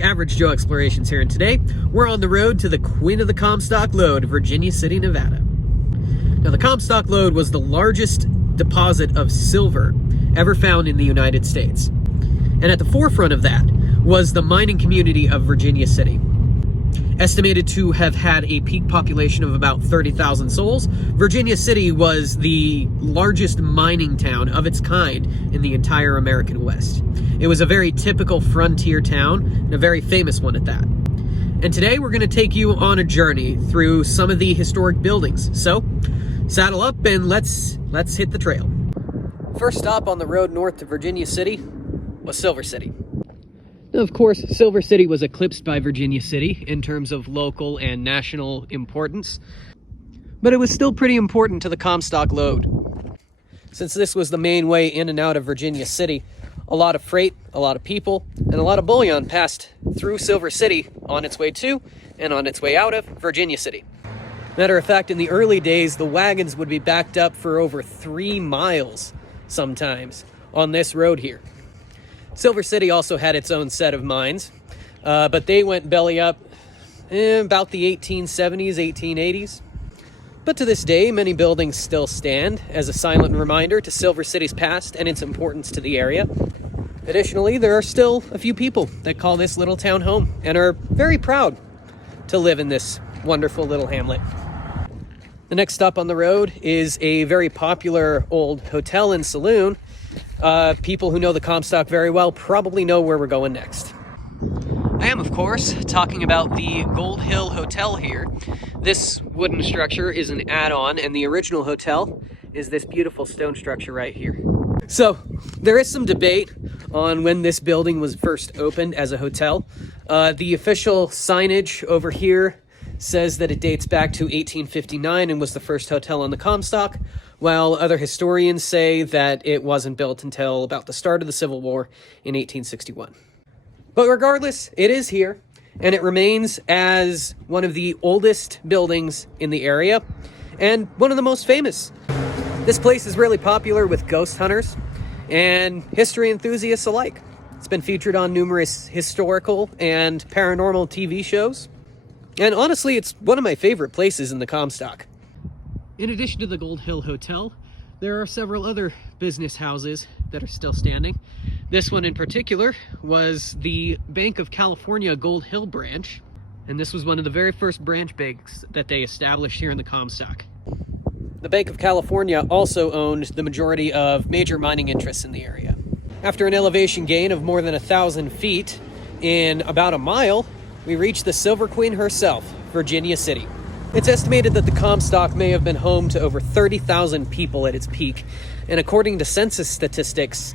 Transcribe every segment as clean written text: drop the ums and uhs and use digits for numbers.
Average Joe Explorations here, and today we're on the road to the Queen of the Comstock Lode, Virginia City, Nevada. Now, the Comstock Lode was the largest deposit of silver ever found in the United States. And at the forefront of that was the mining community of Virginia City. Estimated to have had a peak population of about 30,000 souls, Virginia City was the largest mining town of its kind in the entire American West. It was a very typical frontier town, and a very famous one at that. And today we're going to take you on a journey through some of the historic buildings. So, saddle up and let's hit the trail. First stop on the road north to Virginia City was Silver City. Now, of course, Silver City was eclipsed by Virginia City in terms of local and national importance, but it was still pretty important to the Comstock Lode. Since this was the main way in and out of Virginia City, a lot of freight, a lot of people, and a lot of bullion passed through Silver City on its way to and on its way out of Virginia City. Matter of fact, in the early days, the wagons would be backed up for over 3 miles sometimes on this road here. Silver City also had its own set of mines, but they went belly up in about the 1870s, 1880s. But to this day, many buildings still stand as a silent reminder to Silver City's past and its importance to the area. Additionally, there are still a few people that call this little town home and are very proud to live in this wonderful little hamlet. The next stop on the road is a very popular old hotel and saloon. People who know the Comstock very well probably know where we're going next. I am, of course, talking about the Gold Hill Hotel here. This wooden structure is an add-on, and the original hotel is this beautiful stone structure right here. So, there is some debate on when this building was first opened as a hotel. The official signage over here says that it dates back to 1859 and was the first hotel on the Comstock, while other historians say that it wasn't built until about the start of the Civil War in 1861. But regardless, it is here, and it remains as one of the oldest buildings in the area, and one of the most famous. This place is really popular with ghost hunters and history enthusiasts alike. It's been featured on numerous historical and paranormal TV shows, and honestly, it's one of my favorite places in the Comstock. In addition to the Gold Hill Hotel, there are several other business houses that are still standing. This one in particular was the Bank of California Gold Hill branch, and this was one of the very first branch banks that they established here in the Comstock. The Bank of California also owned the majority of major mining interests in the area. After an elevation gain of more than 1,000 feet in about a mile, we reached the Silver Queen herself, Virginia City. It's estimated that the Comstock may have been home to over 30,000 people at its peak, and according to census statistics,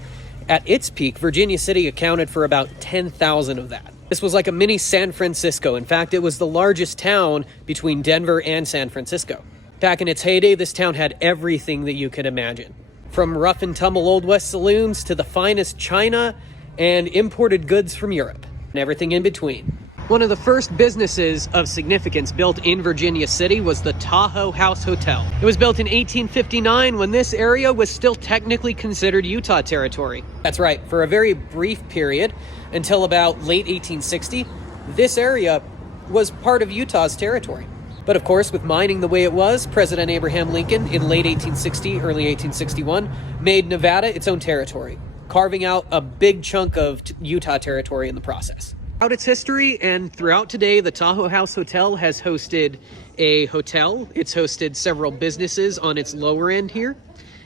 at its peak, Virginia City accounted for about 10,000 of that. This was like a mini San Francisco. In fact, it was the largest town between Denver and San Francisco. Back in its heyday, this town had everything that you could imagine, from rough and tumble Old West saloons to the finest china and imported goods from Europe, and everything in between. One of the first businesses of significance built in Virginia City was the Tahoe House Hotel. It was built in 1859 when this area was still technically considered Utah territory. That's right, for a very brief period, until about late 1860, this area was part of Utah's territory. But of course, with mining the way it was, President Abraham Lincoln in late 1860, early 1861, made Nevada its own territory, carving out a big chunk of Utah territory in the process. Throughout its history and throughout today, the Tahoe House Hotel has hosted a hotel. It's hosted several businesses on its lower end here,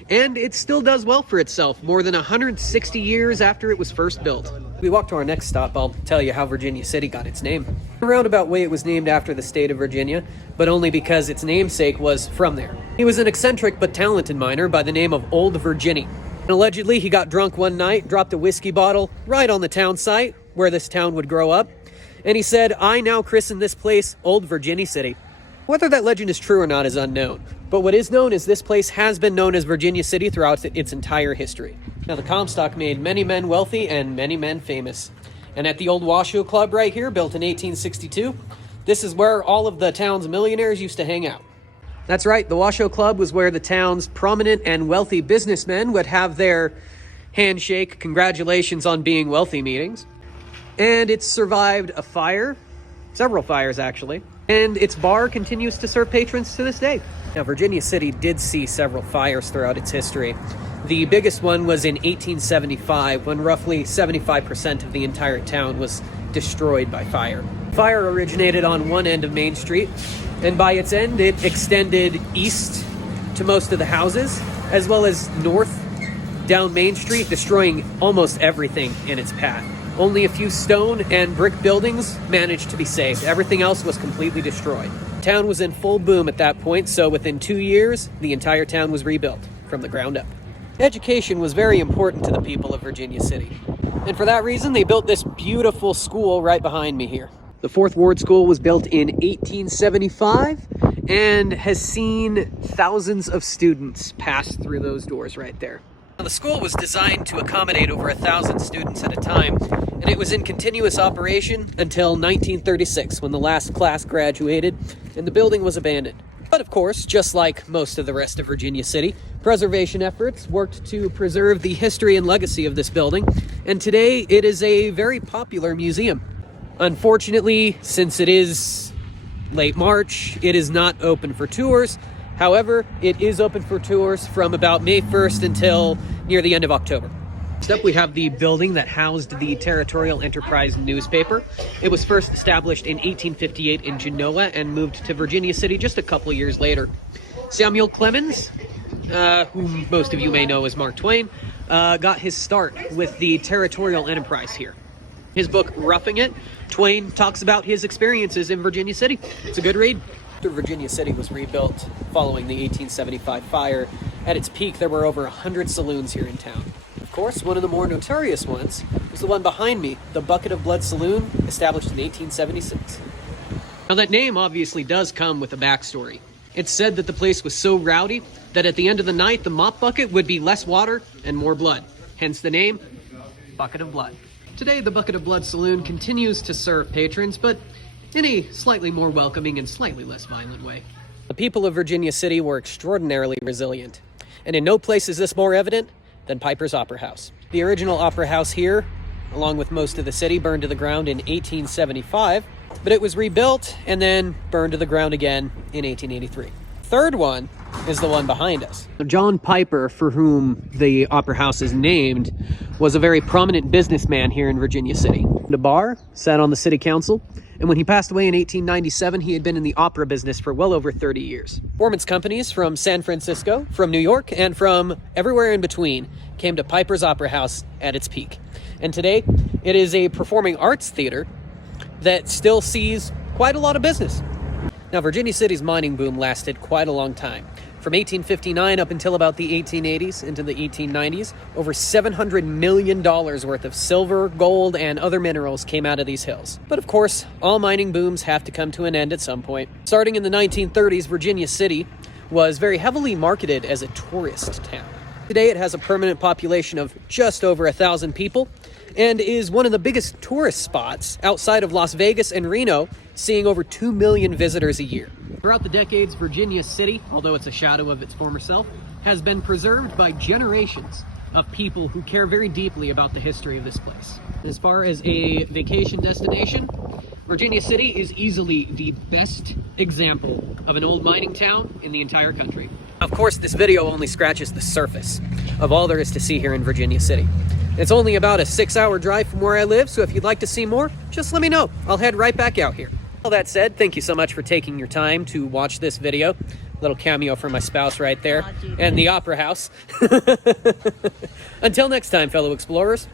and it still does well for itself more than 160 years after it was first built. We walk to our next stop, I'll tell you how Virginia City got its name. In a roundabout way, it was named after the state of Virginia, but only because its namesake was from there. He was an eccentric but talented miner by the name of Old Virginie. And allegedly, he got drunk one night, dropped a whiskey bottle right on the town site where this town would grow up, and he said, "I now christen this place Old Virginia City." Whether that legend is true or not is unknown, but what is known is this place has been known as Virginia City throughout its entire history. Now, the Comstock made many men wealthy and many men famous. And at the old Washoe Club right here, built in 1862, this is where all of the town's millionaires used to hang out. That's right, the Washoe Club was where the town's prominent and wealthy businessmen would have their handshake, congratulations on being wealthy meetings. and it's survived a fire, several fires actually, and its bar continues to serve patrons to this day. Now, Virginia City did see several fires throughout its history. The biggest one was in 1875, when roughly 75% of the entire town was destroyed by fire. Fire originated on one end of Main Street, and by its end, it extended east to most of the houses, as well as north down Main Street, destroying almost everything in its path. Only a few stone and brick buildings managed to be saved. Everything else was completely destroyed. Town was in full boom at that point, so within 2 years, the entire town was rebuilt from the ground up. Education was very important to the people of Virginia City, and for that reason, they built this beautiful school right behind me here. The Fourth Ward School was built in 1875 and has seen thousands of students pass through those doors right there. Now, the school was designed to accommodate over 1,000 students at a time, and it was in continuous operation until 1936, when the last class graduated and the building was abandoned. But of course, just like most of the rest of Virginia City, preservation efforts worked to preserve the history and legacy of this building, and today it is a very popular museum. Unfortunately, since it is late March, it is not open for tours. However, it is open for tours from about May 1st until near the end of October. Next up, we have the building that housed the Territorial Enterprise newspaper. It was first established in 1858 in Genoa and moved to Virginia City just a couple of years later. Samuel Clemens, whom most of you may know as Mark Twain, got his start with the Territorial Enterprise here. His book, Roughing It, Twain talks about his experiences in Virginia City. It's a good read. After Virginia City was rebuilt following the 1875 fire, at its peak there were over 100 saloons here in town. Of course, one of the more notorious ones was the one behind me, the Bucket of Blood Saloon, established in 1876. Now, that name obviously does come with a backstory. It's said that the place was so rowdy that at the end of the night, the mop bucket would be less water and more blood. Hence the name, Bucket of Blood. Today, the Bucket of Blood Saloon continues to serve patrons, but in a slightly more welcoming and slightly less violent way. The people of Virginia City were extraordinarily resilient, and in no place is this more evident than Piper's Opera House. The original opera house here, along with most of the city, burned to the ground in 1875, but it was rebuilt and then burned to the ground again in 1883. Third one is the one behind us. John Piper, for whom the opera house is named, was a very prominent businessman here in Virginia City. The bar sat on the city council, and when he passed away in 1897, he had been in the opera business for well over 30 years. Performance companies from San Francisco, from New York, and from everywhere in between came to Piper's Opera House at its peak. And today, it is a performing arts theater that still sees quite a lot of business. Now, Virginia City's mining boom lasted quite a long time. From 1859 up until about the 1880s into the 1890s, over $700 million worth of silver, gold, and other minerals came out of these hills. But of course, all mining booms have to come to an end at some point. Starting in the 1930s, Virginia City was very heavily marketed as a tourist town. Today, it has a permanent population of just over 1,000 people and is one of the biggest tourist spots outside of Las Vegas and Reno, seeing over 2 million visitors a year. Throughout the decades, Virginia City, although it's a shadow of its former self, has been preserved by generations of people who care very deeply about the history of this place. As far as a vacation destination, Virginia City is easily the best example of an old mining town in the entire country. Of course, this video only scratches the surface of all there is to see here in Virginia City. It's only about a 6-hour drive from where I live, so if you'd like to see more, just let me know. I'll head right back out here. All that said, thank you so much for taking your time to watch this video. Little cameo from my spouse right there, and the opera house. Until next time, fellow explorers,